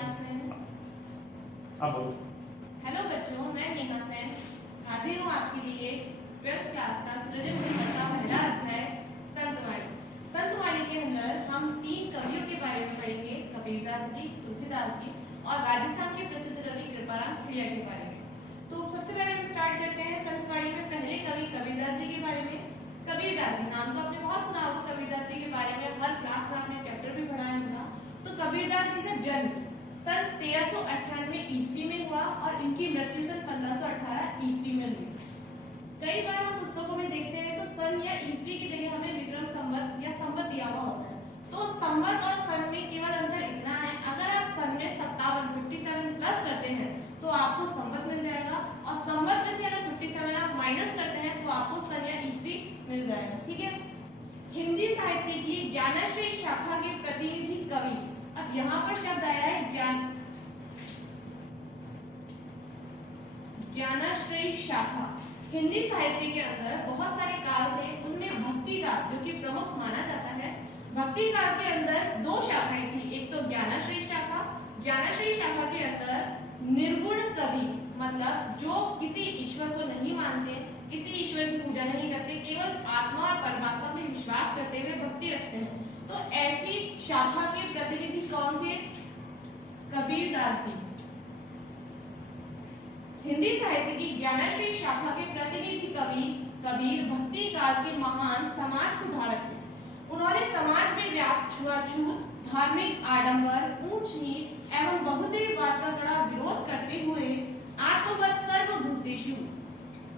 नेहा सेन। अब हेलो बच्चों, मैं नेहा सेन हाजिर हूँ आपके लिए 12th क्लास का सृजन विषय का पहला अध्याय संतवाणी। संतवाणी के अंदर हम 3 कवियों के बारे में पढ़ेंगे, कबीरदास जी, तुलसीदास जी और राजस्थान के प्रसिद्ध कवि कृपाराम खिड़िया के बारे में। तो सबसे पहले हम स्टार्ट करते हैं संतवाणी में पहले कवि कबीरदास जी के बारे में। कबीरदास जी, नाम तो आपने बहुत सुना होगा कबीरदास जी के बारे में, हर क्लास में आपने चैप्टर भी पढ़ाया होगा। तो कबीरदास जी का जन्म सन 1398 ईस्वी में हुआ और इनकी मृत्यु सन 1518 ईस्वी में हुई। कई बार हम पुस्तकों में देखते हैं तो सन या ईस्वी की जगह हमें विक्रम संवत या संवत दिया हुआ होता है। तो संवत और सन में केवल अंतर इतना है, अगर आप सन में 57 प्लस करते हैं तो आपको संवत मिल जाएगा, और संवत में से अगर 57 आप माइनस करते हैं तो आपको सन या ईस्वी मिल जाएगा। ठीक है। हिंदी साहित्य की ज्ञानाश्रयी शाखा के प्रतिनिधि कवि। अब यहाँ पर शब्द आया है ज्ञानाश्रयी शाखा। हिंदी साहित्य के अंदर बहुत सारे काल थे, उनमें भक्ति काल जो कि प्रमुख माना जाता है। भक्ति काल के अंदर 2 शाखाएं थी, एक तो ज्ञानाश्रयी शाखा। ज्ञानाश्रयी शाखा के अंदर निर्गुण कवि, मतलब जो किसी ईश्वर को नहीं मानते, किसी ईश्वर की पूजा नहीं करते, केवल आत्मा और परमात्मा में विश्वास करते हुए भक्ति रखते हैं। तो ऐसी शाखा के प्रतिनिधि कौन थे? कबीरदास जी। हिंदी साहित्य की ज्ञानाश्रयी शाखा के प्रतिनिधि कवि कबीर भक्ति काल के महान समाज सुधारक थे। उन्होंने समाज में व्याप्त छुआछूत, धार्मिक आडंबर, ऊंच नीच एवं बहुदेववाद का कड़ा विरोध करते हुए आत्मवत् सर्वभूतेषु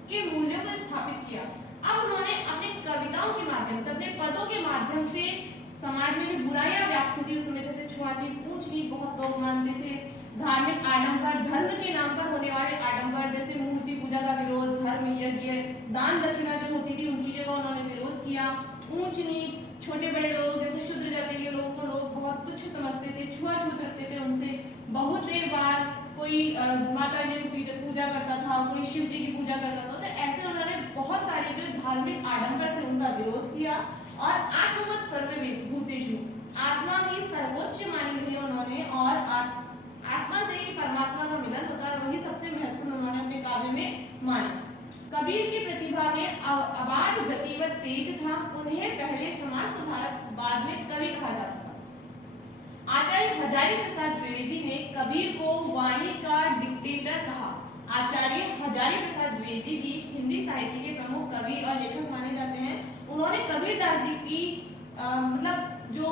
के मूल्यों को स्थापित किया। अब उन्होंने अपने कविताओं के माध्यम से, अपने पदों के माध्यम से समाज में जो बुराइयां व्याप्त थी उस समय, जैसे छुआछूत, ऊंच नीच बहुत लोग मानते थे, धार्मिक आडंबर, धर्म के नाम पर होने वाले आडंबर जैसे मूर्ति पूजा का विरोध, धर्म यज्ञ, दान दक्षिणा जो होती थी उन चीजों का उन्होंने विरोध किया। ऊंच नीच, छोटे बड़े लोग जैसे शूद्र जाति के लोगों को लोग बहुत तुच्छ समझते थे, छुआछूत रखते थे उनसे। बहुत देर बाद कोई माता जी की पूजा करता था, कोई शिव जी की पूजा करता था। तो ऐसे उन्होंने बहुत सारे जो धार्मिक आडंबर थे उनका विरोध किया। और आत्मवत् सर्वभूतेषु, आत्मा ही सर्वोच्च मानी गई उन्होंने, और आत्मा से ही परमात्मा का मिलन होता है, वही सबसे महत्वपूर्ण उन्होंने अपने काव्य में माना। कबीर की प्रतिभा में अबाध गति व तेज था। उन्हें पहले समाज सुधारक, बाद में कवि कहा जाता था। आचार्य हजारी प्रसाद द्विवेदी ने कबीर को वाणी का डिक्टेटर कहा। आचार्य हजारी प्रसाद द्विवेदी भी हिंदी साहित्य के प्रमुख कवि और लेखक माने जाते हैं। उन्होंने कबीरदास जी की मतलब जो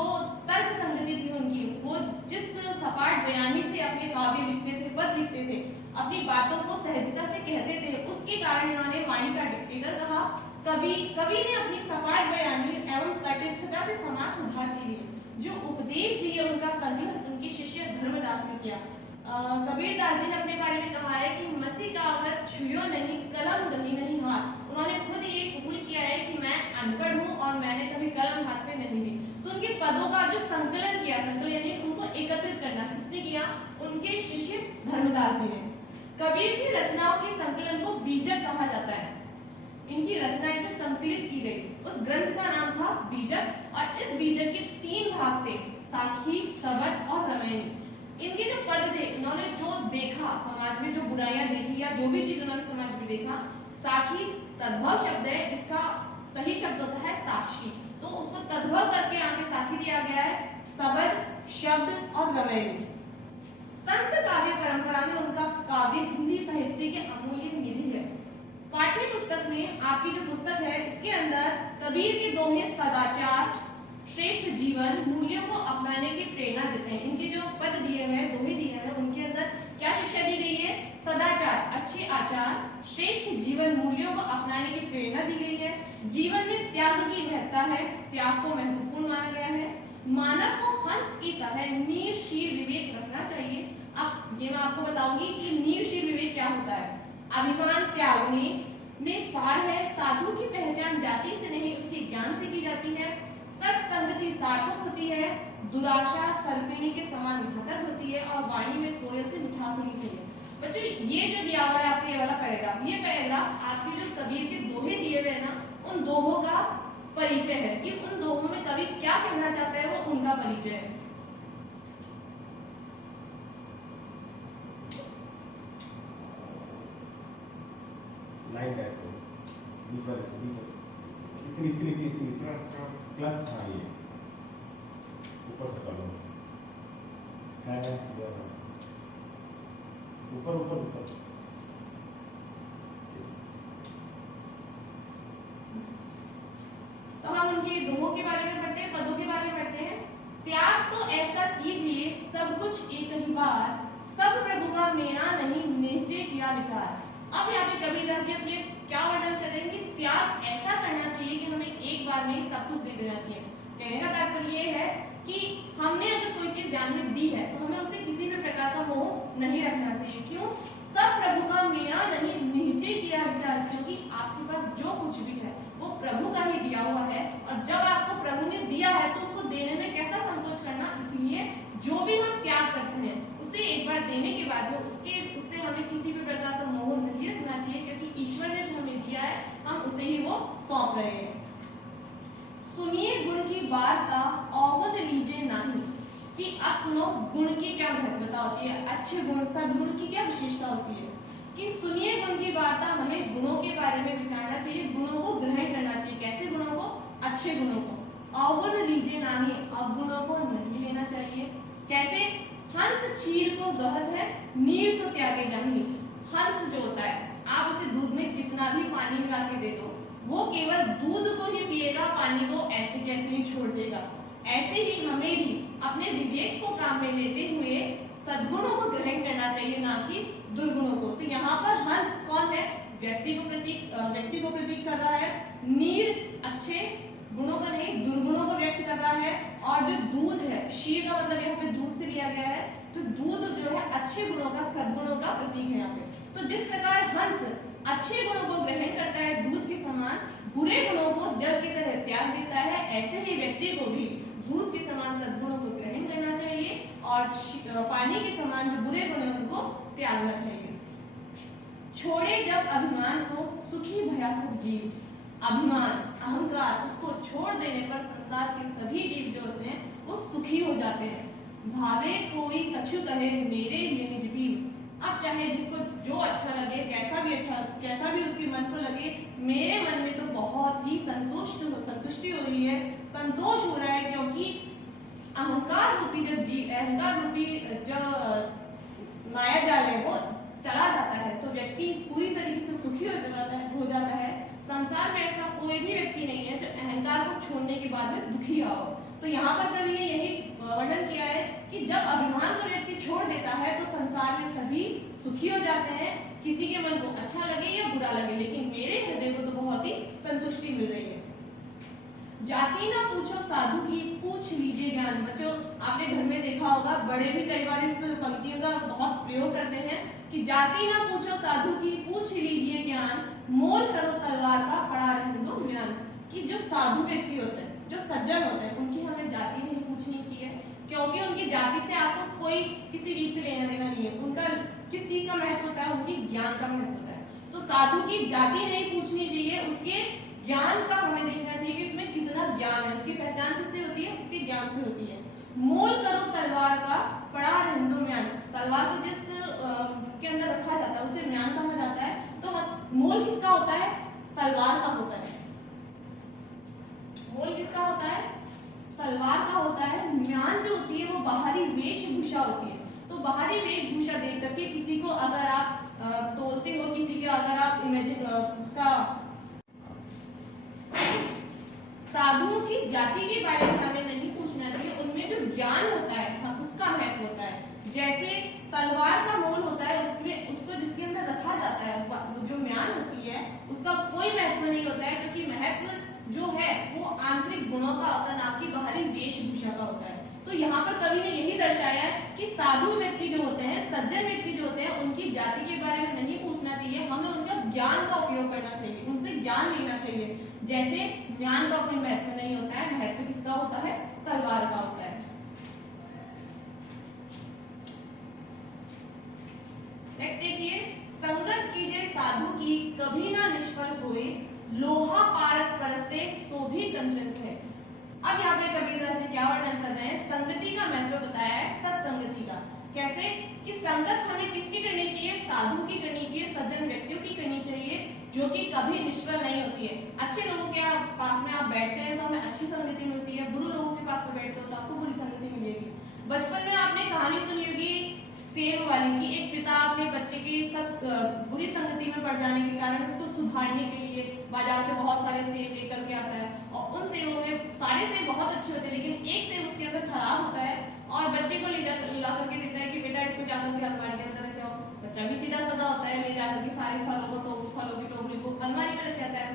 तर्क संगति थी उनकी, वो जिस सपाट बयानी से अपने काव्य लिखते थे, पद लिखते थे, अपनी बातों को सहजता से कहते थे, उसके कारण इन्होंने वाणी का डिक्टेटर कहा। कवि ने अपनी सपाट बयानी एवं तटस्थता से समाज सुधार के लिए जो उपदेश दिए उनका संकलन उनके शिष्य धर्मदास ने किया। कबीरदास जी ने अपने बारे में कहा है कि मसी कागज छुयो नहीं, कलम गही नहीं हाथ। उन्होंने खुद ये कबूल किया है कि मैं अनपढ़ हूँ और मैंने कभी कलम हाथ में नहीं ली। तो उनके पदों का जो संकलन किया, संकलन यानी उनको एकत्रित करना किसने किया? उनके शिष्य धर्मदास जी ने। कबीर की रचनाओं के संकलन को बीजक कहा जाता है। इनकी रचनाएं जो संकलित की गई उस ग्रंथ का नाम था बीजक, और इस बीजक के 3 भाग थे, साखी, सबद और रामायणी। इनके जो पद थे, इन्होंने जो देखा समाज में, जो बुराइयां देखी या जो भी चीज उन्होंने समाज में देखा, साखी तद्भव शब्द है, इसका सही शब्द होता है साक्षी, तो उसको तद्भव करके यहाँ पे साखी दिया गया है। सबद, शब्द और रामायणी। संत काव्य परंपरा में उनका काव्य हिंदी साहित्य के अमूल्य निधि है। पाठ्य पुस्तक में आपकी जो पुस्तक है इसके अंदर कबीर के दोहे सदाचार, श्रेष्ठ जीवन, मूल्यों को अपनाने की प्रेरणा देते हैं। इनके जो पद दिए हुए हैं, दोहे दिए हुए हैं, उनके अंदर क्या शिक्षा दी गई है? सदाचार, अच्छे आचार, श्रेष्ठ जीवन, मूल्यों को अपनाने की प्रेरणा दी गई है। जीवन में त्याग की महत्ता है, त्याग को महत्वपूर्ण माना गया है। मानव को हंस की तरह नीर शीर विवेक रखना चाहिए। अब ये मैं आपको बताऊंगी कि नीर शीर विवेक क्या होता है। अभिमान त्यागने में सार है। साधु की पहचान जाति से नहीं उसके ज्ञान से की जाती है। सत्संगति सार्थक होती है। दुराशा सर्पिणी के समान घातक होती है, और वाणी में कोयल से मिठास होनी चाहिए। बच्चों ये जो दिया हुआ है आपके ये वाला पैराग्राफ, ये पैराग्राफ आपके जो कबीर के दोहे दिए हुए हैं ना, उन दोहों का परिचय है कि उन दोहों में कवि क्या कहना चाहता है, वो उनका परिचय है। लाइन दैट को नीचे इसके प्लस हाँ ये ऊपर से कर लो है ऊपर ऊपर ऊपर तो हम उनके दोहों के बारे में पढ़ते हैं, पदों के बारे में पढ़ते हैं। त्याग तो ऐसा कीजिए सब कुछ एक ही बार, सब प्रभु का मेरा नहीं निश्चय किया विचार। अब यहाँ पे कबीरदास जी अपने क्या वर्णन कर रहे हैं कि त्याग ऐसा करना चाहिए कि हमें एक बार में सब कुछ दे देना चाहिए। कहने का तात्पर्य ये है कि हमने अगर कोई चीज ध्यान में दी है तो हमें उसे किसी भी प्रकार का मोह नहीं रखना चाहिए। क्यों? सब प्रभु का मेरा नहीं निश्चय किया विचार, क्योंकि आपके पास जो कुछ भी है वो प्रभु का ही दिया हुआ है, और जब आपको प्रभु ने दिया है तो उसको देने में कैसा संकोच करना। इसलिए जो भी हम त्याग करते हैं उसे एक बार देने के बाद में उससे हमें किसी भी प्रकार का मोह नहीं रखना चाहिए, क्योंकि ईश्वर ने जो हमें दिया है हम उसे ही वो सौंप रहे हैं। सुनिए गुण की वार्ता अवगुण लीजिए नहीं, कि अब सुनो गुण की क्या महत्वता होती है, अच्छे गुण सद्गुण की क्या विशेषता होती है। कि सुनिए गुण की वार्ता, हमें गुणों के बारे में विचारना चाहिए, गुणों को ग्रहण करना चाहिए। कैसे गुणों को? अच्छे गुणों को। अवगुण लीजिए नहीं, अवगुणों को नहीं लेना चाहिए। कैसे? हंस क्षीर को गहत है, नीर तो त्यागे जाही। हंस जो होता है, आप उसे दूध में कितना भी पानी मिला के दे दो, वो केवल दूध को ही पिएगा, पानी को ऐसे कैसे ही छोड़ देगा। ऐसे ही हमें भी अपने विवेक को काम में लेते हुए सद्गुणों को ग्रहण करना चाहिए, ना कि दुर्गुणों को। तो यहाँ पर हंस कौन है? व्यक्ति को प्रतीक कर रहा है। नीर अच्छे गुणों का नहीं, दुर्गुणों को व्यक्त कर रहा है। और जो दूध है, क्षीर का मतलब यहाँ पे दूध से लिया गया है, तो दूध जो है अच्छे गुणों का, सद्गुणों का प्रतीक है यहाँ पे। तो जिस प्रकार हंस अच्छे गुणों को ग्रहण करता है दूध के समान, बुरे गुणों को जल की तरह त्याग देता है, ऐसे ही व्यक्ति को भी दूध के समान सद्गुणों को ग्रहण करना चाहिए और पानी के समान जो बुरे गुण है उनको त्यागना चाहिए। छोड़े जब अभिमान को सुखी भया सब जीव। अभिमान, अहंकार, उसको छोड़ देने पर संसार के सभी जीव जो होते हैं वो सुखी हो जाते हैं। भावे कोई कछु कहे मेरे लिए निज जीव। अब चाहे जिसको जो अच्छा लगे, कैसा भी उसके मन को लगे, मेरे मन में तो बहुत ही संतुष्टि हो रही है, संतोष हो रहा है, क्योंकि अहंकार रूपी जो माया जाल है वो चला जाता है, तो व्यक्ति पूरी तरीके से सुखी हो जाता है। संसार में ऐसा कोई भी व्यक्ति नहीं है जो अहंकार को छोड़ने के बाद में दुखी हो। तो यहाँ पर कवि ने यही वर्णन किया है कि जब अभिमान को व्यक्ति छोड़ देता है तो संसार में सभी सुखी हो जाते हैं, किसी के मन को अच्छा लगे या बुरा लगे, लेकिन मेरे हृदय को तो बहुत ही संतुष्टि मिल रही है। जाति ना पूछो साधु की, पूछ लीजिए ज्ञान। बच्चों, आपने घर में देखा होगा, बड़े भी कई बार इस पंक्तियों का बहुत प्रयोग करते हैं कि जाति ना पूछो साधु की, पूछ लीजिए ज्ञान, मोल करो तलवार का, पड़ा रहने दो ज्ञान। कि जो साधु व्यक्ति होते हैं, जो सज्जन होते हैं, उनकी हमें जाति नहीं पूछनी चाहिए, क्योंकि उनकी जाति से आपको कोई किसी चीज से लेना देना नहीं है। उनका किस चीज का महत्व होता है? उनकी ज्ञान का महत्व होता है। तो साधु की जाति नहीं पूछनी चाहिए, उसके ज्ञान का हमें देखना चाहिए कि उसमें कितना ज्ञान है। उसकी पहचान किससे होती है? उसके ज्ञान से होती है। मोल करो तलवार का, पड़ा रहने दो म्यान। तलवार को जिस के अंदर रखा जाता है उसे म्यान कहा जाता है। तो मोल किसका होता है? तलवार का होता है। मोल किसका होता है? तलवार का होता है। म्यान जो होती है वो बाहरी वेशभूषा होती है। तो बाहरी वेशभूषा देख करके किसी को अगर आप तोलते हो, किसी के अगर आप इमेजिन उसका साधुओं की जाति के बारे में हमें नहीं पूछना चाहिए, उनमें जो ज्ञान होता है उसका महत्व होता है। जैसे तलवार का मोल होता है, उसको जिसके अंदर रखा जाता है, जो म्यान होती है उसका कोई महत्व नहीं होता है, क्योंकि महत्व जो है वो आंतरिक गुणों का होता है, ना कि बाहरी वेशभूषा का होता है। तो यहाँ पर कवि ने यही दर्शाया है कि साधु व्यक्ति जो होते हैं, सज्जन व्यक्ति जो होते हैं, उनकी जाति के बारे में नहीं पूछना चाहिए, हमें उनका ज्ञान का उपयोग करना चाहिए, उनसे ज्ञान लेना चाहिए। जैसे ज्ञान का कोई महत्व नहीं होता है, महत्व किसका होता है? तलवार का होता है। नेक्स्ट देखिए, संगत कीजिए साधु की, कभी ना निष्फल होए, लोहा पारस परस्ते तो भी कंचन है। अब यहाँ पे कबीरदास जी क्या वर्णन कर रहे हैं? संगति का महत्व बताया है, सत्संगति का। कैसे कि संगत हमें किसकी करनी चाहिए? साधु की करनी चाहिए, सज्जन व्यक्तियों की करनी चाहिए। जो कि कभी निष्फल नहीं होती है। अच्छे लोगों के पास में आप बैठते हैं तो हमें अच्छी संगति मिलती है, बुरे लोगों के पास में बैठते हो तो आपको बुरी संगति मिलेगी। बचपन में आपने कहानी सुनी होगी सेब वाली की, एक पिता अपने बच्चे की बुरी संगति में पड़ जाने के कारण उसको सुधारने के लिए बाजार से बहुत सारे सेब लेकर के आता है और उन सेबों में सारे सेब बहुत अच्छे होते हैं लेकिन एक सेब उसके अंदर खराब होता है और बच्चे को ला करके देता है कि बेटा इसको जाकर के अलमारी के अंदर रख आओ। बच्चा भी सीधा साधा होता है, ले जाकर के सारे फलों की टोकरी को अलमारी में रख आता है।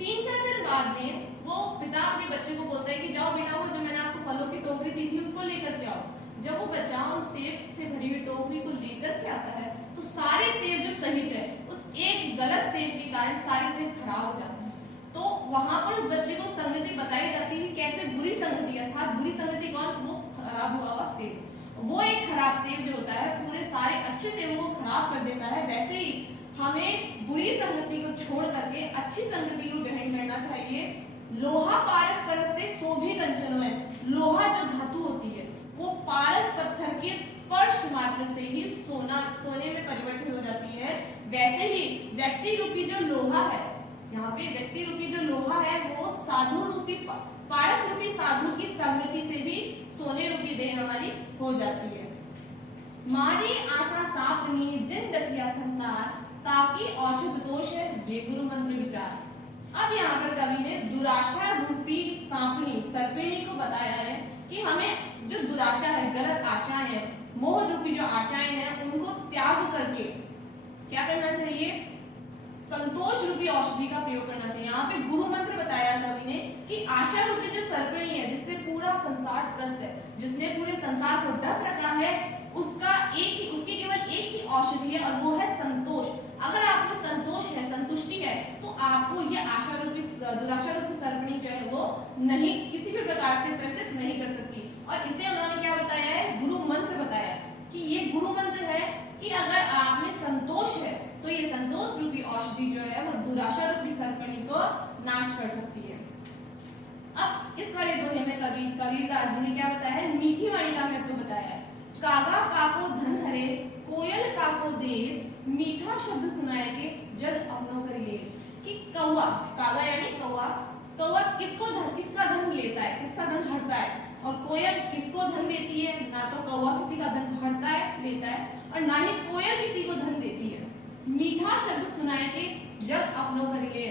3-4 दिन बाद में वो पिता अपने बच्चे को बोलता है कि जाओ बेटा वो जो मैंने आपको फलों की टोकरी दी थी उसको लेकर के आओ। जब वो बच्चा उन सेब से भरी हुई टोकरी को लेकर के आता है तो सारे सेब जो सहित है उस एक गलत सेब के कारण सारे सेब खराब हो जाते हैं। तो वहां पर उस बच्चे को संगति बताई जाती है कैसे बुरी संगति, अर्थात बुरी संगति कौन, वो खराब हुआ हुआ सेब। वो एक खराब सेब जो होता है पूरे सारे अच्छे सेबों को खराब कर देता है। वैसे ही हमें बुरी संगति को छोड़ करके अच्छी संगति को ग्रहण करना चाहिए। लोहा पारस परस्ते शोभे कंचनों है, लोहा जो धातु होती है वो पारस पत्थर के स्पर्श मात्र से ही सोने में परिवर्तित हो जाती है। वैसे ही व्यक्ति रूपी जो लोहा है, यहाँ पे व्यक्ति रूपी जो लोहा है वो साधु रूपी पारस रूपी साधु की संगति से भी सोने रूपी देह हमारी हो जाती है। मारी आशा सापनी जिन दसिया संसार ताकि औषध दोष है ये गुरु मंत्र विचार। अब यहाँ पर कवि ने दुराशा रूपी सांपनी सर्पिणी को बताया है कि हमें जो दुराशा है, गलत आशाएं हैं, मोह रूपी जो आशाएं हैं उनको त्याग करके क्या करना चाहिए, संतोष रूपी औषधि का प्रयोग करना चाहिए। यहाँ पे गुरु मंत्र बताया कवि ने कि आशा रूपी जो सर्पिणी है जिससे पूरा संसार त्रस्त है, जिसने पूरे संसार को डस रखा है, उसकी केवल एक ही औषधि है और वो है संतोष। अगर आपको संतोष है, संतुष्टि है तो आपको ये आशा रूपी दुराशा रूपी सर्पिणी जो है वो नहीं किसी भी प्रकार से त्रसित नहीं कर सकती। और इसे उन्होंने क्या बताया है, गुरु मंत्र बताया कि ये गुरु मंत्र है कि अगर आप में संतोष है तो ये संतोष रूपी औषधि जो है वो दुराशा रूपी सर्पिणी को नाश कर सकती है। अब इस वाले दोहे में कबीरदास जी ने क्या बताया है, मीठी वाणी का महत्व बताया है। कागा काको धन हरे कोयल काको देव मीठा शब्द सुनाए के जद अपनों करिए। कि कौवा, कागा यानी कौवा, कौवा किसका धन लेता है, किसका धन हड़ता है, और कोयल किसको धन देती है, ना तो कौवा किसी का धन हड़ता है लेता है और ना ही कोयल किसी को धन देती है। मीठा शब्द सुनाए के जब अपनों करिए,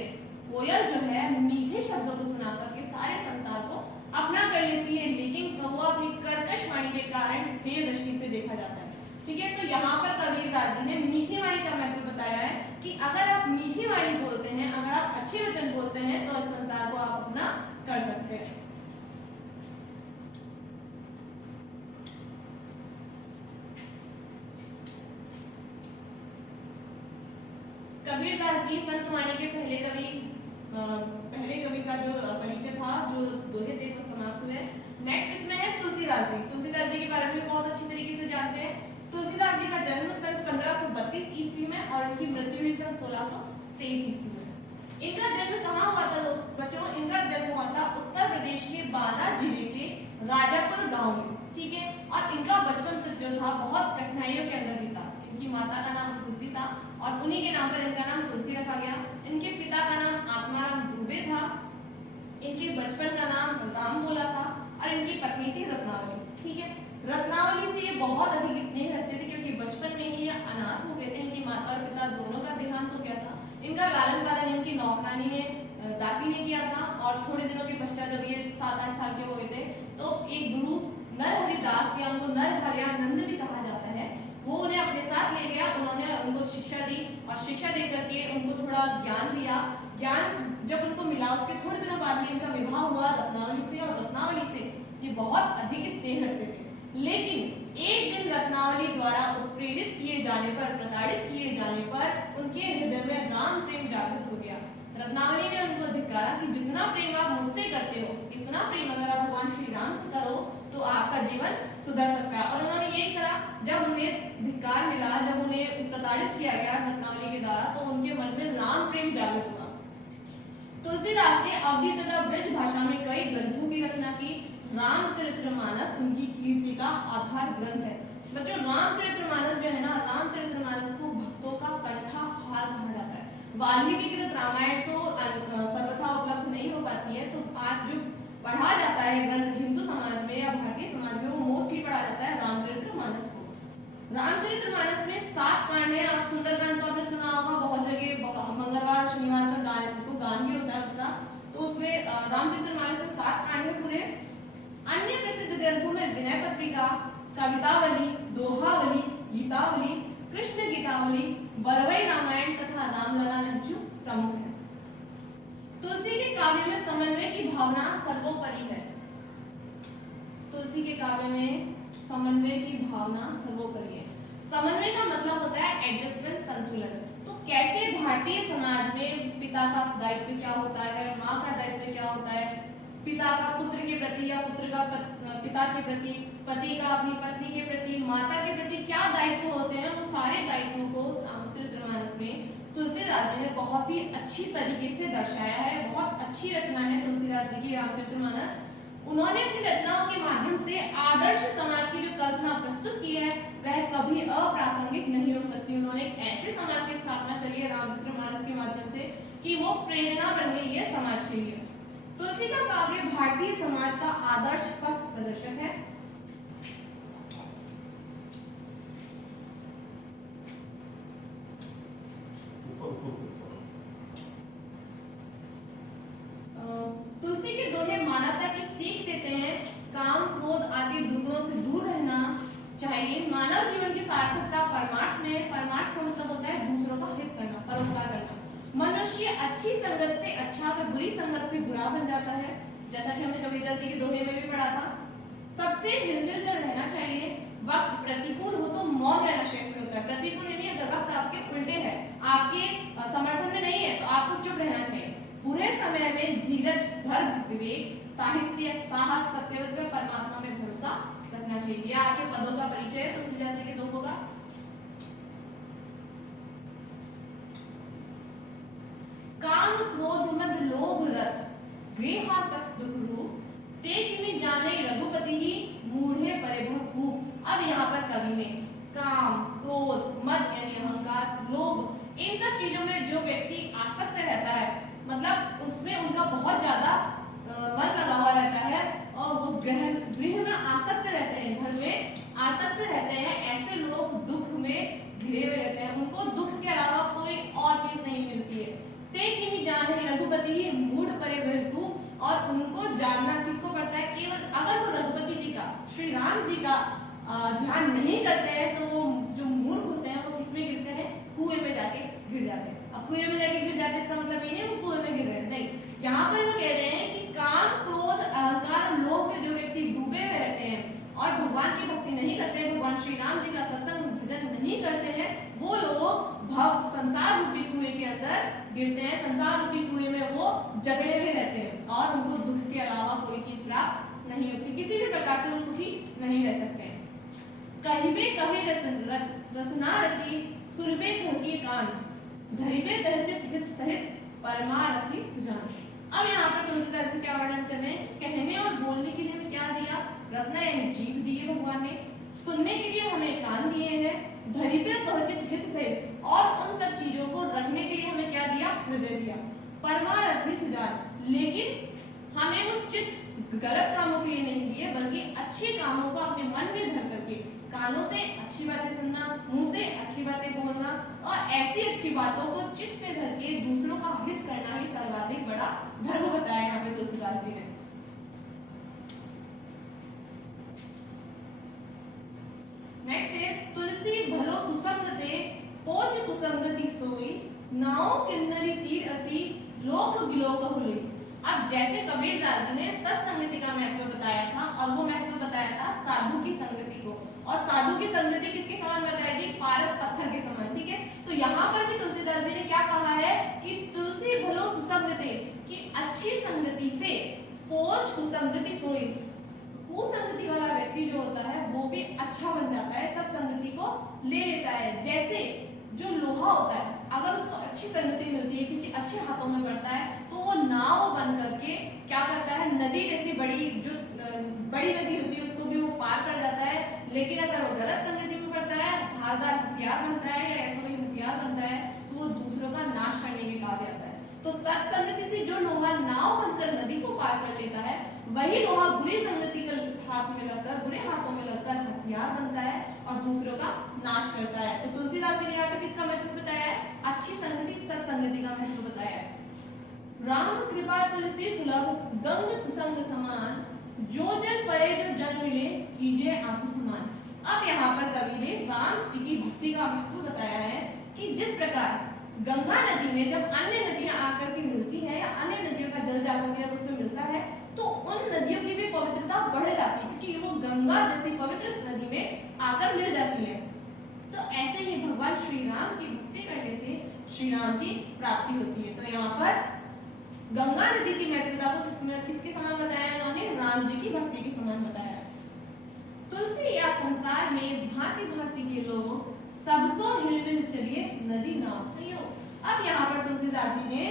कोयल जो है मीठे शब्दों को सुना करके सारे संसार को अपना कर लेती है, लेकिन कौवा अपनी कर्कश वाणी के कारण हे दृष्टि से देखा जाता है। ठीक है, तो यहाँ पर कबीरदास जी ने मीठी वाणी का महत्व बताया है कि अगर आप मीठी वाणी बोलते हैं, अगर आप अच्छे वचन बोलते हैं तो इस संसार को आप अपना कर सकते हैं। कबीरदास जी संत वाणी के पहले कवि का जो परिचय था, जो दोहे थे वो समाप्त हुए। नेक्स्ट इसमें है तुलसीदास जी। तुलसीदास जी के बारे में बहुत अच्छी तरीके से जानते हैं। तुलसीदास जी का जन्म सन 1532 ईस्वी में और इनकी मृत्यु हुई सन 1623 ईस्वी में। इनका जन्म कहाँ हुआ था बच्चों? इनका जन्म हुआ था उत्तर प्रदेश के बांदा जिले के राजापुर गांव में। ठीक है, और इनका बचपन जो था बहुत कठिनाइयों के अंदर बीता। इनकी माता का नाम तुलसी था और उन्हीं के नाम पर इनका नाम तुलसी रखा गया। इनके पिता का नाम आत्माराम दुबे था, इनके बचपन का नाम राम बोला था और इनकी पत्नी थी रत्नावली। ठीक है, रत्नावली से ये बहुत अधिक स्नेह रखते थे क्योंकि बचपन में ही ये अनाथ हो गए थे। इनकी माता और पिता दोनों का देहांत हो गया था। इनका लालन पालन इनकी नौकरानी ने दासी ने किया था और थोड़े दिनों के पश्चात जब ये 7-8 साल के हो गए थे तो एक गुरु नरहरिदास या उनको नरहरियानंद भी कहा जाता है, वो उन्हें अपने साथ ले गया। उन्होंने उनको शिक्षा दी और शिक्षा दे करके उनको थोड़ा ज्ञान दिया। ज्ञान जब उनको मिला उसके थोड़े दिनों बाद में इनका विवाह हुआ रत्नावली से, और रत्नावली से ये बहुत अधिक स्नेह रखते थे। लेकिन एक दिन रत्नावली द्वारा उत्प्रेरित किए जाने पर, प्रताड़ित किए जाने पर उनके हृदय में राम प्रेम जागृत हो गया। रत्नावली ने उनको धिक्कारा कि जितना प्रेम आप मुझसे करते हो, इतना प्रेम अगर आप भगवान श्री राम से करो तो आपका जीवन सुधर सकता है। और उन्होंने यही करा। जब उन्हें धिक्कार मिला, जब उन्हें प्रताड़ित किया गया रत्नावली के द्वारा, तो उनके मन में राम प्रेम जागृत हुआ। तुलसीदास ने अवधी तथा ब्रज भाषा में कई ग्रंथों की रचना की। रामचरितमानस उनकी कीर्ति का आधार ग्रंथ है। बच्चों, रामचरितमानस जो है ना, रामचरितमानस को भक्तों का कंठहार कहा जाता है। वाल्मीकि कृत रामायण तो सर्वथा उपलब्ध नहीं हो पाती है, तो आज जो पढ़ा जाता है ग्रंथ हिंदू समाज में या भारतीय समाज में, वो मोस्टली पढ़ा जाता है रामचरितमानस को। रामचरितमानस में 7 कांड है। आप सुंदरकांड तो आपने सुना होगा, बहुत जगह मंगलवार और शनिवार का गान भी होता है उसका। तो उसमें रामचरितमानस में 7 कांड है पूरे। अन्य प्रसिद्ध ग्रंथों में विनय पत्रिका, कवितावली, दोहावली, गीतावली, कृष्ण गीतावली, बरवई रामायण तथा रामलला नंचू प्रमुख है। तुलसी के काव्य में समन्वय की भावना सर्वोपरि है। तुलसी के काव्य में समन्वय की भावना सर्वोपरि है। समन्वय का मतलब होता है एडजस्टमेंट, संतुलन। तो कैसे भारतीय समाज में पिता का दायित्व क्या होता है, माँ का दायित्व क्या होता है, पिता का पुत्र के प्रति या पुत्र का पिता के प्रति, पति का अपनी पत्नी के प्रति, माता के प्रति क्या दायित्व होते हैं, वो सारे दायित्वों को रामचरितमानस में तुलसीदास जी ने बहुत ही अच्छी तरीके से दर्शाया है। बहुत अच्छी रचना है तुलसीदास जी की रामचरितमानस। उन्होंने अपनी रचनाओं के माध्यम से आदर्श समाज की जो कल्पना प्रस्तुत की है वह कभी अप्रासंगिक नहीं हो सकती। उन्होंने एक ऐसे समाज की स्थापना करी है रामचरितमानस के माध्यम से कि वो प्रेरणा बन गई है समाज के लिए। तुलसी का काव्य भारतीय समाज का आदर्श पथ प्रदर्शक है। तुलसी के दोहे मानवता की सीख देते हैं। काम, क्रोध आदि दुर्गुणों से दूर रहना चाहिए। मानव जीवन की सार्थकता परमार्थ में, परमार्थ का मतलब होता है दूसरों का हित करना, परोपकार करना। मनुष्य अच्छी संगत से अच्छा व बुरी संगत से बुरा बन जाता है, जैसा कि हमने कबीरदास जी के दोहे में भी पढ़ा था। सबसे हिलमिल कर रहना चाहिए। वक्त प्रतिकूल हो तो मौन रहना श्रेष्ठ होता है। प्रतिकूल नहीं, अगर वक्त आपके उल्टे है, आपके समर्थन में नहीं है, तो आपको चुप रहना चाहिए। बुरे समय में धीरज, धर्म, विवेक, साहित्य, साहस, सत्यवत व परमात्मा में भरोसा रखना चाहिए। यह आपके पदों का परिचय है तुलसीदास जी के दोहों का। काम, क्रोध, मद, लोभ, रत, गृहासक्त दुख रूप, ते किमि जाने रघुपति ही, मूढ़े परिभव कूप। अब यहाँ पर कवि ने काम, क्रोध, मद यानी अहंकार, लोभ, इन सब चीजों में जो व्यक्ति आसक्त रहता है, मतलब उसमें उनका बहुत ज्यादा मन लगा हुआ रहता है और वो गृह में आसक्त रहते हैं, घर में आसक्त रहते हैं, ऐसे लोग दुख में घिरे हुए रहते हैं। उनको दुख के अलावा कोई और चीज नहीं मिलती है। ते किमि जाने रघुपति ही, मूढ़ परिभव कूप। और उनको जानना किसको पड़ता है? केवल अगर वो रघुपति जी का, श्री राम जी का ध्यान नहीं करते हैं, तो वो जो मूर्ख होते हैं वो किसमें गिरते हैं? कुएं में जाके गिर जाते हैं। अब कुएं में जाके गिर जाते इसका मतलब ये नहीं वो कुएं में गिर रहे हैं, नहीं। यहाँ पर वो कह रहे हैं कि काम, क्रोध, अहंकार और लोभ में जो व्यक्ति डूबे हुए रहते हैं और भगवान की भक्ति नहीं करते हैं, भगवान श्री राम जी का सत्संग भजन नहीं करते हैं, वो लोग भव संसार रूपी कुएं के अंदर गिरते हैं। संसार रूपी कुएं में वो जकड़े हुए रहते हैं और उनको दुख के अलावा कोई चीज प्राप्त नहीं होती। किसी भी प्रकार से वो सुखी नहीं रह सकते हैं। कहिबे कहे रसना रची, सुरबे कहके कान, धरिबे तहचित हित सहित, परमारथी सुजान। अब यहाँ पर तुलसीदास जी क्या वर्णन कर रहे हैं? कहने और बोलने के लिए हमें क्या दिया? रसना यानी जीभ दी है भगवान ने, सुनने के लिए हमें कान दिए हैं, धरिबे तहचित हित सहित, और उन सब चीजों को रखने के लिए हमें क्या दिया? हृदय दिया। परमारथी सुजान, लेकिन हमें वो चित्त गलत कामों के लिए नहीं दिए, बल्कि अच्छे कामों को अपने मन में धर करके, कानों से अच्छी बातें सुनना, मुंह से अच्छी बातें बोलना और ऐसी अच्छी बातों को चित्त में धर के दूसरों का हित करना ही सर्वाधिक बड़ा धर्म बताया यहाँ पे तुलसीदास जी ने। नेक्स्ट है तुलसी भलो सुसंग ते, पोच कुसंगति सोई, नाओ किन्नरी तीर अति, लोक विलोक हुई। अब जैसे कबीरदास जी ने सत्संगति का महत्व बताया था और वो महत्व बताया था साधु की संगति को, और साधु की संगति किसके समान बताई थी? पारस पत्थर के समान, ठीक है। तो यहाँ पर भी तुलसीदास जी ने क्या कहा है कि तुलसी भलो सुसंगति, कि अच्छी संगति से पोच कुसंगति सोई, कुसंगति वाला व्यक्ति जो होता है वो भी अच्छा बन जाता है, सत्संगति को ले लेता है। जैसे जो लोहा होता है, अगर उसको अच्छी संगति मिलती है, किसी अच्छे हाथों में पड़ता है, तो वो नाव बन करके क्या करता है? नदी जैसी बड़ी नदी होती है उसको भी वो पार कर जाता है। लेकिन अगर वो गलत संगति में पड़ता है, धारदार हथियार बनता है या ऐसा कोई हथियार बनता है, तो तो वो दूसरों का नाश करने में कहा जाता है। तो सत्संगति से जो लोहा नाव बनकर नदी को पार कर लेता है, वही लोहा बुरी संगति के हाथ में लगकर, बुरे हाथों में लगकर हथियार बनता है और दूसरों का नाश करता है। तो तुलसीदास जी ने यहाँ पे किसका महत्व बताया है? अच्छी संगति, सत्संगति का महत्व बताया है। राम कृपा तुलसी सुलभ गंग सुसंग समान, जो जन परे जो जन मिले कीजिए आपको समान। अब यहाँ पर कवि ने राम जी की भक्ति का महत्व बताया है कि जिस प्रकार गंगा नदी में जब अन्य नदियां आकर के मिलती है या अन्य नदियों का जल जाकर के उसमें मिलता है तो उन नदियों की भी पवित्रता बढ़ जाती है, क्योंकि वो गंगा जैसी पवित्र नदी में आकर मिल जाती है। तो ऐसे ही भगवान श्री राम की भक्ति करने से श्री राम की प्राप्ति होती है। तो यहाँ पर गंगा नदी की महत्वता को किसके समान बताया है इन्होंने? राम जी की भक्ति के समान बताया है। तुलसी या संसार में भांति भांति के लोग, सबसो हिलमिल चलिए नदी नाव संयोग। अब यहाँ पर तुलसीदास जी ने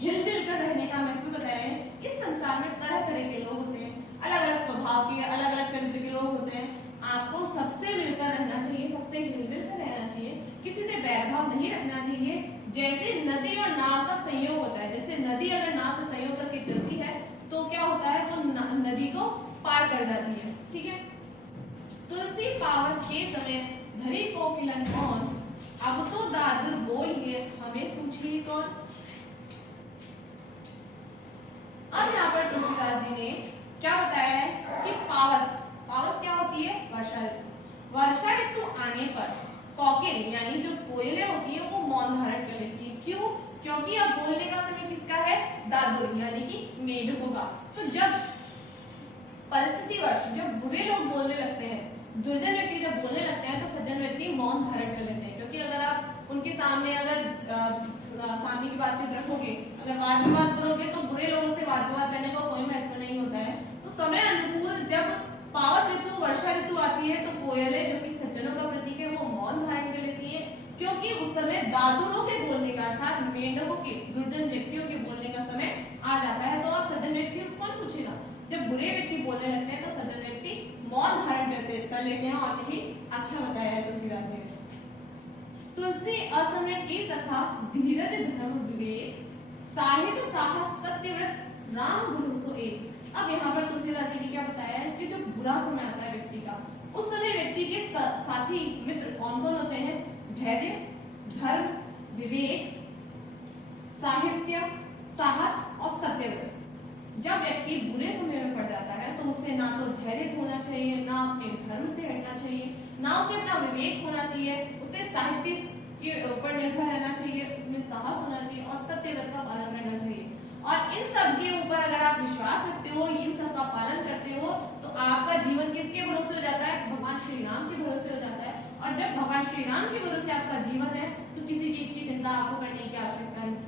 हिलमिल कर रहने का महत्व बताया है। इस संसार में तरह तरह के लोग होते हैं, अलग अलग स्वभाव के, अलग अलग चरित्र के लोग होते हैं। आपको सबसे मिलकर रहना चाहिए, सबसे हिलमिल कर रहना चाहिए, किसी से बैरभाव नहीं रखना चाहिए। जैसे नदी और नाव का संयोग होता है, जैसे नदी अगर नाव से संयोग करके चलती है तो क्या होता है, वो नदी को पार कर जाती है। ठीक है। तुलसी पावस के समय धरी कोकिलन कौन, अब तो दादुर बोलिए हमें पूछिए कौन। अब यहाँ पर तुलसीदास जी ने क्या बताया है कि पावस, पावस क्या होती है? वर्षा ऋतु। वर्षा ऋतु आने पर कोकिल यानी जो कोयलें होती है वो मौन धारण कर लेती है। क्यों? क्योंकि अब बोलने का समय किसका है? दादुर यानी कि मेढकों का। तो जब परिस्थितिवश जब बुरे लोग बोलने लगते हैं, दुर्जन व्यक्ति जब बोलने लगते हैं तो सज्जन व्यक्ति मौन धारण कर लेते हैं। क्योंकि अगर आप उनके सामने सामने की बातचीत रखोगे, अगर वाद विवाद करोगे तो बुरे लोगों से वाद विवाद करने का कोई महत्व नहीं होता है। तो समय अनुकूल जब पावस ऋतु, वर्षा ऋतु आती है तो कोयलें जो कि सज्जनों का प्रतीक है वो मौन धारण कर लेती है, क्योंकि उस समय दादुरों के बोलने का अर्थात मेंढकों के, दुर्जन व्यक्तियों के बोलने का समय आ जाता है। तो अब सज्जन व्यक्ति को कौन पूछेगा? जब बुरे व्यक्ति बोलने लगते हैं तो सज्जन व्यक्ति मौन धारण कर लेते हैं। और यही अच्छा बताया है तुलसीदास जी ने। तुलसी असमय की सखा धीरज धर्म विवेक, साहित्य साहस सत्यव्रत राम भरोसो एक। अब यहाँ पर तुलसीदास जी ने क्या बताया है कि जो बुरा समय आता है व्यक्ति का, उस समय व्यक्ति के साथी मित्र कौन कौन होते हैं? धैर्य, धर्म, विवेक, साहित्य, साहस और सत्यव्रत। जब व्यक्ति बुरे समय में पड़ जाता है तो उसे ना तो धैर्य होना चाहिए, ना अपने धर्म से हटना चाहिए, ना उसे अपना विवेक होना चाहिए, उसे साहित्य के ऊपर निर्भर रहना चाहिए, उसमें साहस होना चाहिए और सत्यव्रत का पालन करना चाहिए। और इन सब के ऊपर अगर आप विश्वास रखते हो, इन सब का पालन करते हो, तो आपका जीवन किसके भरोसे हो जाता है? भगवान श्री राम के भरोसे हो जाता है। और जब भगवान श्री राम के भरोसे आपका जीवन है तो किसी चीज की चिंता आपको करने की आवश्यकता नहीं।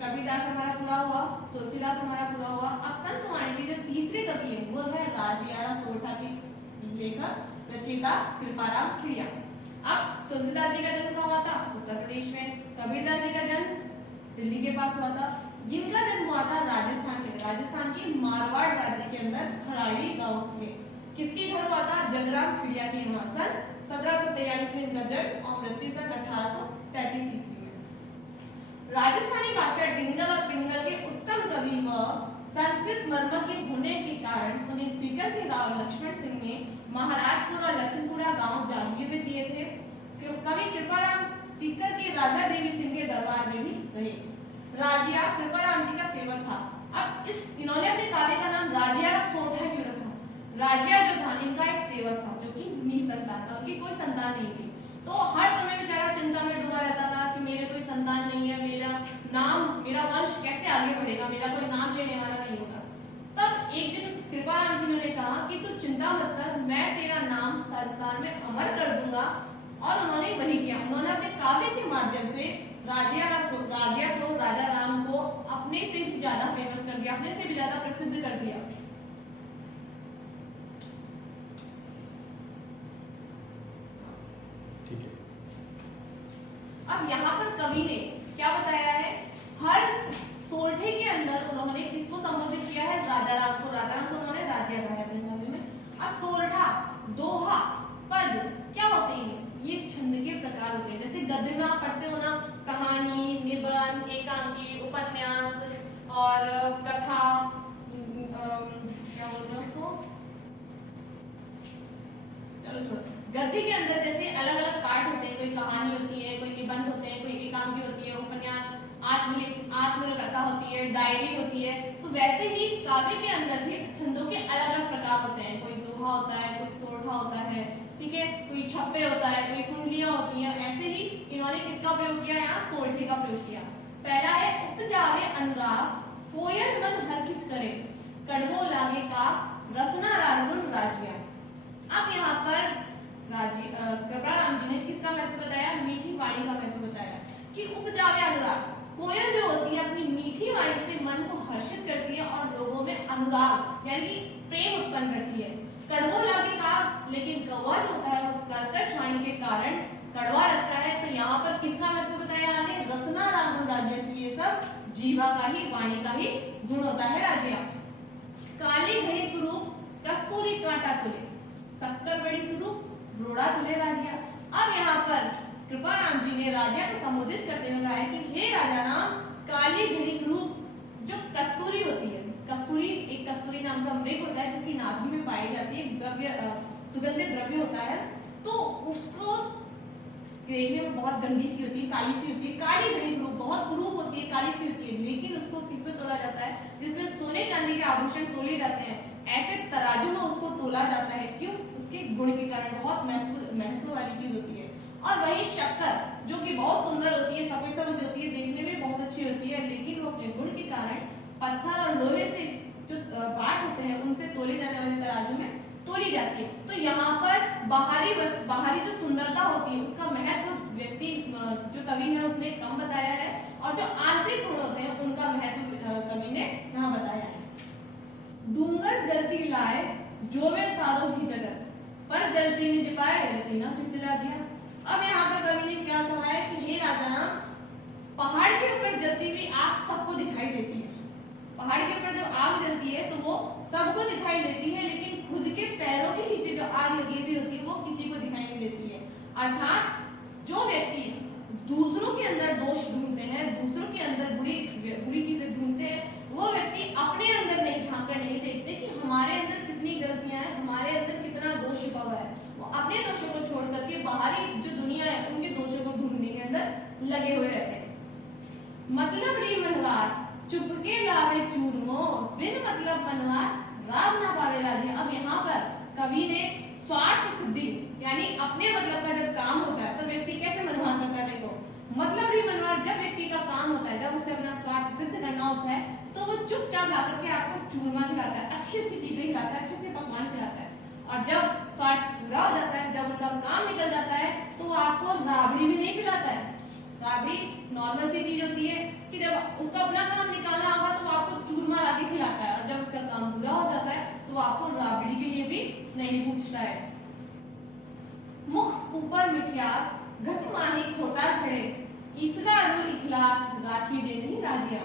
कबीरदास हमारा पूरा हुआ, तुलसीदास हमारा पूरा हुआ। अब संत वाणी के जो तीसरे कवि है वो है राजियारा सोरठा के लेखक रचयिता कृपाराम खिड़िया। अब तुलसीदास जी का जन्म कहाँ हुआ था? उत्तर प्रदेश में। कबीरदास जी का जन्म दिल्ली के पास हुआ था। इनका जन्म हुआ था राजस्थान में, राजस्थान के मारवाड़ राज्य के अंदर खराड़ी गांव में। किसके घर हुआ था? जगराम खिड़िया के यहाँ। सन 1743 में इनका जन्म और मृत्यु सन 1833 ईस्वी में। राजस्थानी भाषा डिंगल और पिंगल के उत्तम कवि व संस्कृत मर्म के होने के कारण उन्हें सीकर के राव लक्ष्मण सिंह ने महाराजपुर और लक्ष्मणपुरा गांव जागीर में दिए थे। कवि कृपाराम सीकर के राजा देवी सिंह के दरबार में भी रहे। राजिया कृपाराम जी का सेवक था। अब इन्होंने अपने काव्य का नाम राजियारा सोरठा क्यों रखा? राजिया जो था इनका एक सेवक था जो कि निसंतान था, उनकी कोई संतान नहीं थी। तो हर समय बेचारा चिंता में डूबा रहता था कि मेरे कोई संतान नहीं है, मेरा वंश कैसे आगे बढ़ेगा, मेरा कोई नाम लेने वाला नहीं होगा। तब एक दिन कृपाराम जी ने कहा कि तू चिंता मत कर, मैं तेरा नाम संसार में अमर कर दूंगा। और उन्होंने वही किया। उन्होंने अपने काव्य के माध्यम से राजिया को, राजा राम को अपने से भी ज्यादा फेमस कर दिया, अपने से भी ज्यादा प्रसिद्ध कर दिया। ठीक है। अब यहाँ पर कवि ने क्या बताया है? हर सोरठे के अंदर उन्होंने किसको संबोधित किया है? राजा राम को। राजा राम को उन्होंने राज्य कहा है अपने काव्य में। अब सोरठा, दोहा तो ना कहानी, निबंध, एकांकी, उपन्यास और कथा, क्या बोलते हैं उसको, चलो छोड़ो। गद्य के अंदर जैसे अलग अलग पार्ट होते हैं, कोई कहानी होती है, कोई निबंध होते हैं, कोई एकांकी होती है, उपन्यास, आत्मकथा कथा होती है, डायरी होती है। तो वैसे ही काव्य के अंदर भी छंदों के अलग अलग प्रकार होते हैं। कोई दोहा होता है, कोई सोरठा होता है, ठीक है, कोई छप्पे होता है, कोई कुंडलियां होती हैं। ऐसे ही इन्होंने किसका प्रयोग किया, यहाँ सोरठे का प्रयोग किया। पहला है उपजावे अनुराग कोयल मन हर्षित करे, कड़वो लागे का रसना रागुण राजिया। अब यहाँ पर कृपाराम जी ने किसका महत्व बताया, मीठी वाणी का महत्व बताया कि उपजावे अनुराग, कोयल जो होती है अपनी मीठी वाणी से मन को हर्षित करती है और लोगों में अनुराग यानी कि प्रेम उत्पन्न करती है। कड़वो लागे का, लेकिन कौवा जो होता है वो कर्कश वाणी के कारण कड़वा लगता है। तो यहाँ पर किसका महत्व बताया आगे, रसना रागुण राज्य की, ये सब जीवा का ही, वाणी का ही गुण होता है राज्य। काली घड़ी कुरूप कस्तूरी कांटा तुले, शक्कर बड़ी स्वरूप रोड़ा तुले राज्य। अब यहाँ पर कृपाराम जी ने राजा को संबोधित करते हुए कहा है कि हे राजा राम, काली घड़ी रूप जो कस्तूरी होती है, कस्तूरी एक कस्तूरी नाम का मृग होता है जिसकी नाभि में पाई जाती है, द्रव्य सुगंधित द्रव्य होता है। तो उसको देखने में बहुत गंदी सी होती है, काली सी होती है, काली घड़ी रूप बहुत कुरूप होती है, काली सी होती है, लेकिन उसको किसमें तोला जाता है, जिसमें सोने चांदी के आभूषण तोले जाते हैं, ऐसे तराजू में उसको तोला जाता है। क्यों, उसके गुण के कारण, बहुत महत्व वाली चीज होती है। और वही शक्कर जो कि बहुत सुंदर होती है, सफेद सफेद होती है, देखने में बहुत अच्छी होती है, लेकिन वो अपने गुण के कारण पत्थर और लोहे से जो पार्ट होते हैं उनसे तोले जाने वाले तराजू में तोली जाती है। तो यहाँ पर बाहरी जो सुंदरता होती है उसका महत्व व्यक्ति जो कवि है उसने कम बताया है, और जो आंतरिक गुण होते हैं उनका महत्व कवि ने यहाँ बताया है। डूंगर जलती लाए जोवे सारो भी जगत, पर जलती निज पाए रति ना चिड़चिड़ा दिया। अब यहाँ पर कवि ने क्या कहा है कि हे राजा राम, पहाड़ के ऊपर जलती हुई आग सबको दिखाई देती है। पहाड़ के ऊपर जब आग जलती है तो वो सबको दिखाई देती है, लेकिन खुद के पैरों के नीचे जो आग लगी हुई होती है वो किसी को दिखाई नहीं देती है। अर्थात जो व्यक्ति दूसरों के अंदर दोष ढूंढते हैं, दूसरों के अंदर बुरी चीजें ढूंढते हैं, वो व्यक्ति अपने अंदर नहीं झांक कर नहीं देखते कि हमारे अंदर कितनी गलतियां हैं, हमारे अंदर कितना दोष छिपा हुआ है। वो अपने दोषों को छोड़ करके बाहरी जो दुनिया है उनके दोषों को ढूंढने के अंदर लगे हुए रहते हैं। मतलब री मनवार चुपके लावे चूरमो, बिन मतलब मनवार राम ना पावे राजे। अब यहाँ पर कवि ने स्वार्थ सिद्धि यानी अपने मतलब का जब काम होता है तो व्यक्ति कैसे मनवार करता है। देखो, मतलब री मनवार जब व्यक्ति का काम होता है, जब उसे अपना स्वार्थ सिद्ध करना होता है तो वो चुपचाप ला करके आपको चूरमा खिलाता है, अच्छी अच्छी चीजें खिलाता है, अच्छे अच्छे पकवान खिलाता है। और जब स्वार्थ पूरा हो जाता है, जब उनका काम निकल जाता है तो वो आपको राबड़ी भी नहीं पिलाता है। राबड़ी नॉर्मल सी चीज होती है कि जब उसका अपना काम निकालना होगा तो वो आपको चूरमा ला के खिलाता है, और जब उसका काम पूरा हो जाता है तो वो आपको राबड़ी के लिए भी नहीं पूछता है। मुख ऊपर मिठियास घट माही खोटा खड़े, इसरा रू इखलास राखी दे नहीं राजिया।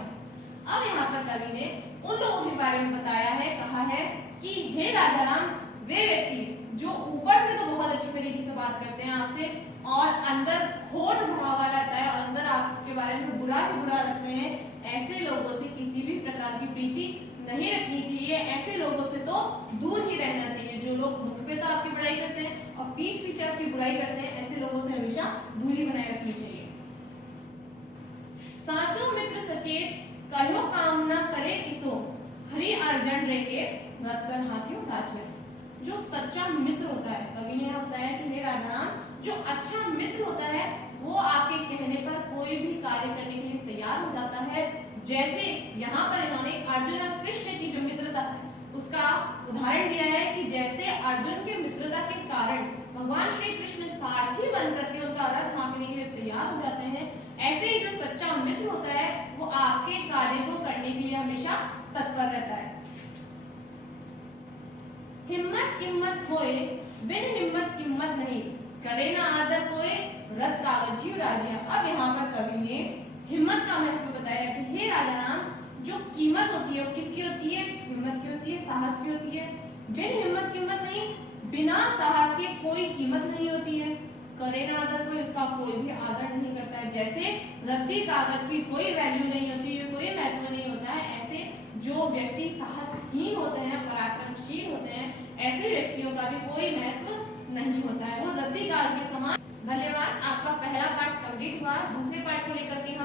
अब यहाँ पर कवि ने उन लोगों के बारे में बताया है, कहा है कि हे राजा राम, वे व्यक्ति जो ऊपर से तो बहुत अच्छी तरीके से बात करते हैं आपसे और अंदर खोट भरा हुआ रहता है और अंदर आपके बारे में बुरा ही बुरा रखते हैं, ऐसे लोगों से किसी भी प्रकार की प्रीति नहीं रखनी चाहिए। ऐसे लोगों से तो दूर ही रहना चाहिए। जो लोग मुख पे तो आपकी बुराई करते हैं और पीठ पीछे आपकी बुराई करते हैं, ऐसे लोगों से हमेशा दूरी बनाए रखनी चाहिए। साचो मित्र सचेत कहो काम न करे किसो, हरि अर्जन रेके व्रत कर हाथियों राजवे। जो सच्चा मित्र होता है, कवि ने यहाँ बताया कि हे राजा राम, जो अच्छा मित्र होता है वो आपके कहने पर कोई भी कार्य करने के लिए तैयार हो जाता है। जैसे यहाँ पर इन्होंने अर्जुन और कृष्ण की जो मित्रता है उसका उदाहरण दिया है कि जैसे अर्जुन की मित्रता के कारण भगवान श्री कृष्ण सारथी बन करके उनका रथ हाँकने के लिए तैयार हो जाते हैं, ऐसे ही जो सच्चा मित्र होता है वो आपके कार्य को करने के लिए हमेशा तत्पर रहता है। हिम्मत किम्मत होए बिन हिम्मत किम्मत नहीं, करे ना आदर कोई रथ कागजी राजिया। अब यहाँ पर कवि ने हिम्मत का महत्व बताया कि हे राजा राम, जो कीमत होती है वो किसकी होती है? हिम्मत की होती है, साहस की होती है। बिन हिम्मत कीमत नहीं, बिना साहस के कोई कीमत नहीं होती है। करे ना आदर कोई, उसका कोई भी आदर नहीं करता है। जैसे रद्दी कागज की कोई वैल्यू नहीं होती है, कोई महत्व नहीं होता है, ऐसे जो व्यक्ति साहसहीन होते हैं, पराक्रमशील होते हैं, ऐसे व्यक्तियों का भी कोई महत्व नहीं होता है, वो रद्दी कागज के समान। धन्यवाद, आपका पहला पार्ट कंप्लीट हुआ। दूसरे पार्ट को लेकर के